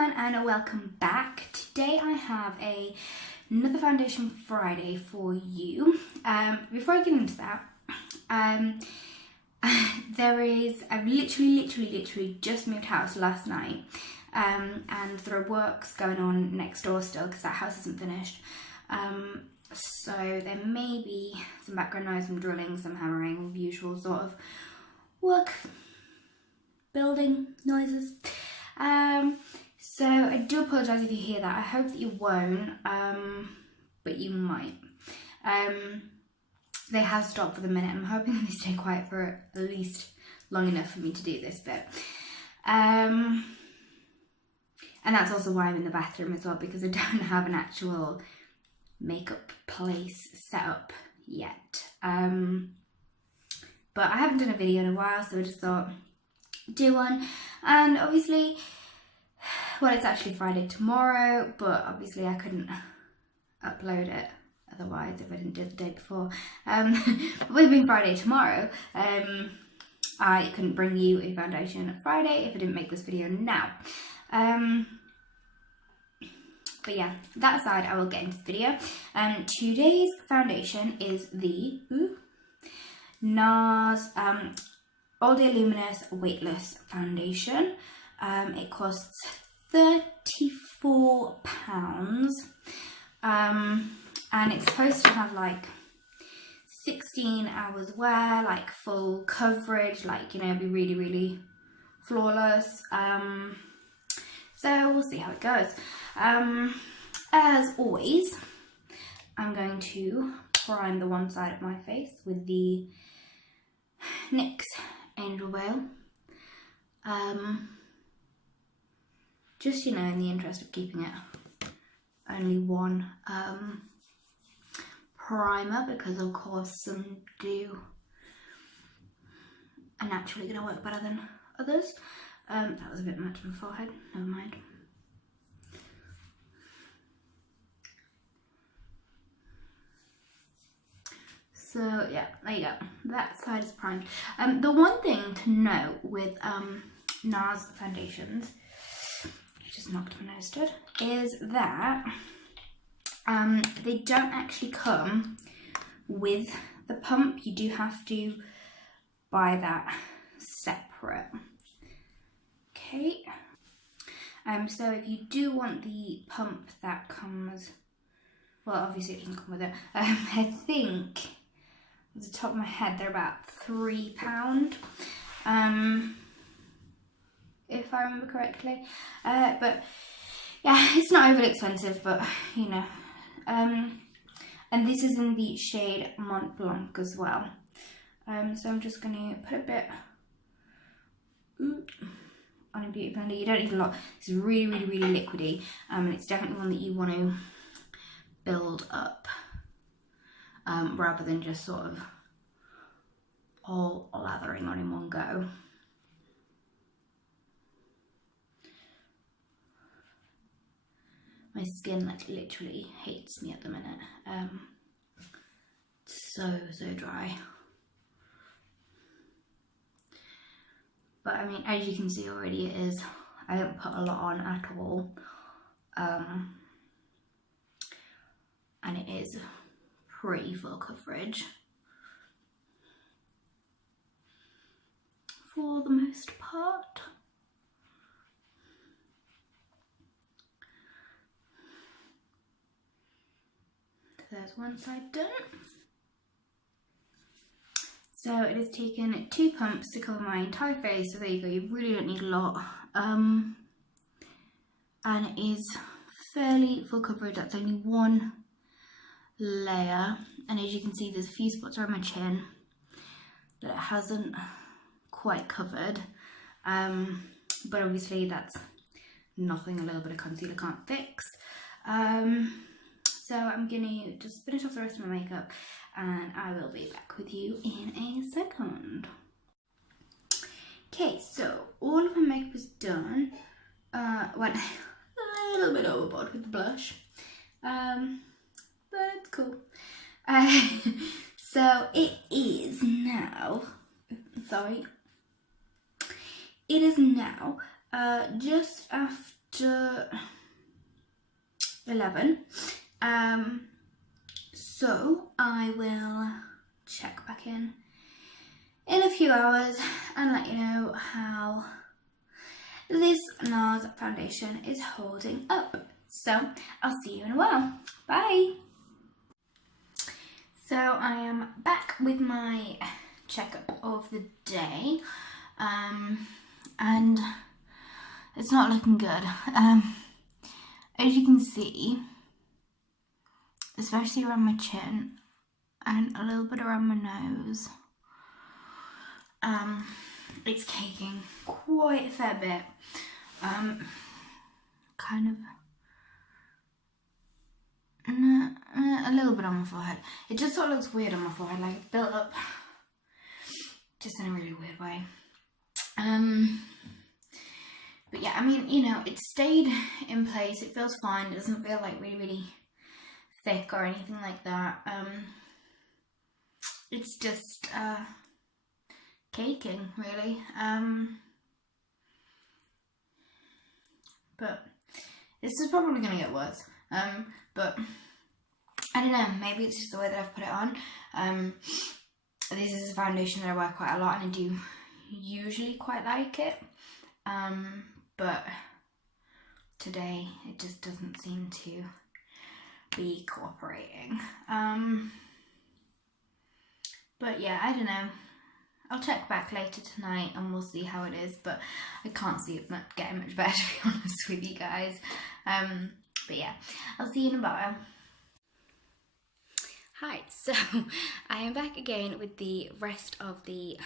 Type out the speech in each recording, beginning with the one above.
everyone and welcome back. Today I have another Foundation Friday for you. Before I get into that, I've literally just moved house last night, and there are works going on next door still because that house isn't finished. So there may be some background noise, some drilling, some hammering, all the usual sort of work, building noises. So I do apologise if you hear that. I hope that you won't, but you might. They have stopped for the minute. I'm hoping they stay quiet for at least long enough for me to do this bit. And that's also why I'm in the bathroom as well, because I don't have an actual makeup place set up yet. But I haven't done a video in a while, so I just thought do one. And obviously, well, it's actually Friday tomorrow, but obviously I couldn't upload it otherwise if I didn't do it the day before. With being Friday tomorrow, I couldn't bring you a foundation Friday if I didn't make this video now. But yeah, that aside, I will get into the video. Today's foundation is the Nars All Day Luminous Weightless foundation. It costs £34, and it's supposed to have like 16 hours wear, like full coverage, like, you know, be really flawless. So we'll see how it goes. As always, I'm going to prime the one side of my face with the NYX Angel Veil. Just, you know, in the interest of keeping it only one primer, because of course some are naturally going to work better than others. That was a bit much on my forehead, never mind. So yeah, there you go, that side is primed. The one thing to note with Nars foundations, I just knocked my nose stud, is that they don't actually come with the pump. You do have to buy that separate. Okay. So if you do want the pump that comes, well, obviously it doesn't come with it. I think at the top of my head they're about £3, if I remember correctly. But yeah, it's not overly expensive, but you know. And this is in the shade Mont Blanc as well. So I'm just going to put a bit on a beauty blender. You don't need a lot. It's really liquidy, and it's definitely one that you want to build up, rather than just sort of all lathering on in one go. My skin like literally hates me at the minute. So dry. But I mean, as you can see already, it is. I don't put a lot on at all, and it is pretty full coverage for the most part. There's one side done. So it has taken 2 pumps to cover my entire face, so there you go, you really don't need a lot. And it is fairly full coverage. That's only one layer, and as you can see, there's a few spots around my chin that it hasn't quite covered, but obviously that's nothing a little bit of concealer can't fix. So I'm gonna just finish off the rest of my makeup, and I will be back with you in a second. Okay, so all of my makeup is done. Went a little bit overboard with the blush, but it's cool. So it is now, it is now just after 11. So I will check back in a few hours and let you know how this Nars foundation is holding up. So I'll see you in a while. Bye. So I am back with my checkup of the day, and it's not looking good. As you can see, especially around my chin and a little bit around my nose, it's caking quite a fair bit. Kind of a little bit on my forehead. It just sort of looks weird on my forehead, like it built up just in a really weird way. But yeah, I mean, you know, it stayed in place. It feels fine. It doesn't feel like really thick or anything like that. It's just caking, really. But this is probably gonna get worse. But I don't know, maybe it's just the way that I've put it on. This is a foundation that I wear quite a lot, and I do usually quite like it. But today it just doesn't seem to be cooperating. But yeah, I don't know. I'll check back later tonight and we'll see how it is, but I can't see it getting much better, to be honest with you guys. But yeah, I'll see you in a while. Hi, so I am back again with the rest of the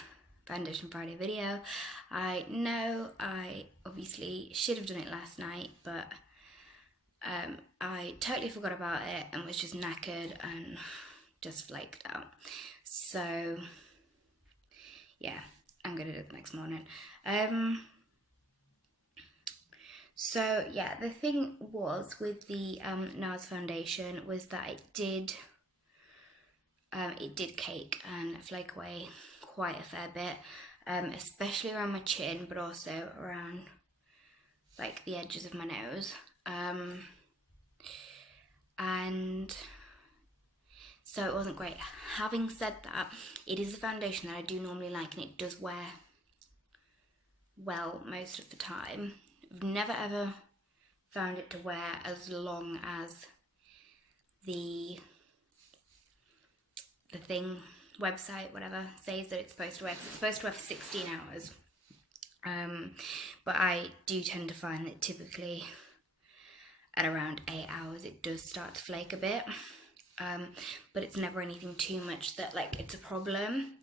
Foundation Friday video. I know I obviously should have done it last night, but I totally forgot about it and was just knackered and just flaked out. So yeah, I'm gonna do it the next morning. So yeah, the thing was with the Nars foundation was that it did cake and flake away quite a fair bit, especially around my chin, but also around like the edges of my nose. And so it wasn't great. Having said that, it is a foundation that I do normally like, and it does wear well most of the time. I've never ever found it to wear as long as the thing, website, whatever, says that it's supposed to wear. It's supposed to wear for 16 hours. But I do tend to find that typically at around 8 hours it does start to flake a bit. But it's never anything too much that like it's a problem.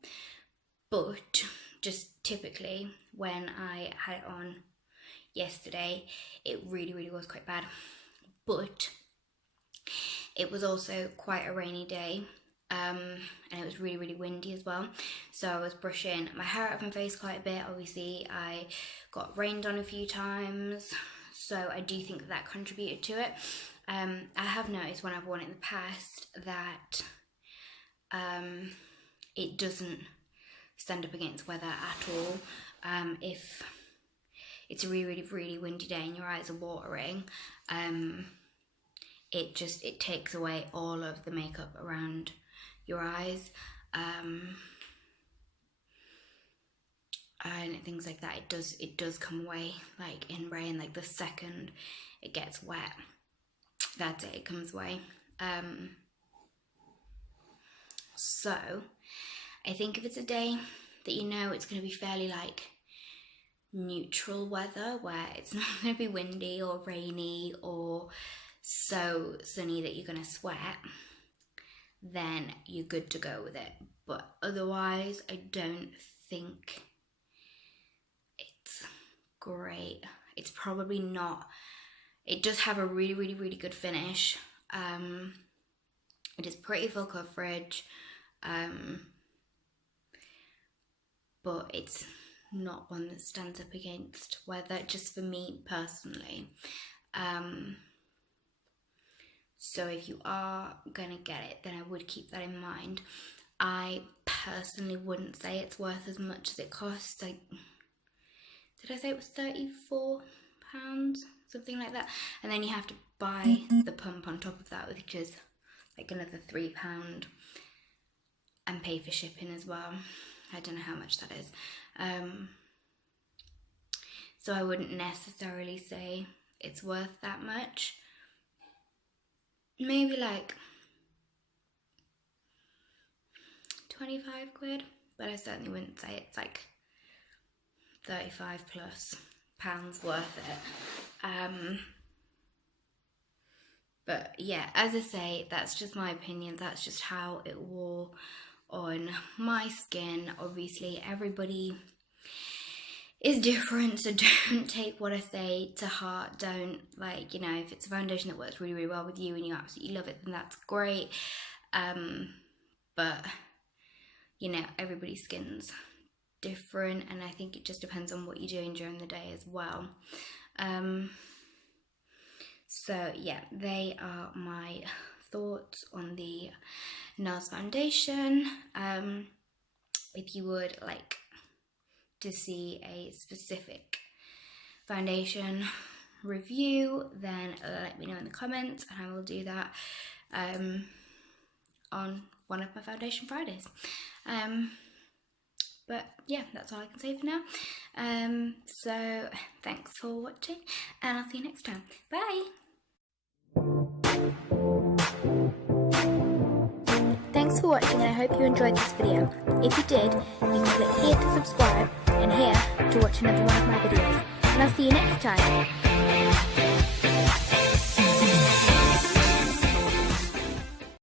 But just typically when I had it on yesterday, it really was quite bad. But it was also quite a rainy day, and it was really windy as well, so I was brushing my hair out of my face quite a bit. Obviously I got rained on a few times, so I do think that contributed to it. I have noticed when I've worn it in the past that it doesn't stand up against weather at all. If it's a really windy day and your eyes are watering, it takes away all of the makeup around your eyes, and things like that. It does come away like in rain. Like the second it gets wet, that's it comes away. So I think if it's a day that you know it's going to be fairly like neutral weather, where it's not going to be windy or rainy or so sunny that you're going to sweat, then you're good to go with it. But otherwise, I don't think it's great. It's probably not. It does have a really good finish. It is pretty full coverage, but it's not one that stands up against weather, just for me personally. So if you are gonna get it, then I would keep that in mind. I personally wouldn't say it's worth as much as it costs. Like, did I say it was £34? something like that. And then you have to buy the pump on top of that, which is like another £3, and pay for shipping as well. I don't know how much that is. So I wouldn't necessarily say it's worth that much. Maybe like 25 quid, but I certainly wouldn't say it's like 35 plus pounds worth it. But yeah, as I say, that's just my opinion. That's just how it wore on my skin. Obviously, everybody is different, so don't take what I say to heart. Don't, like, you know, if it's a foundation that works really, really well with you and you absolutely love it, then that's great. But, you know, everybody's skin's different, and I think it just depends on what you're doing during the day as well. So yeah, they are my thoughts on the Nars foundation. If you would like to see a specific foundation review, then let me know in the comments, and I will do that on one of my Foundation Fridays. But yeah, that's all I can say for now. So thanks for watching, and I'll see you next time. Bye! Thanks for watching, and I hope you enjoyed this video. If you did, you can click here to subscribe and here to watch another one of my videos. And I'll see you next time.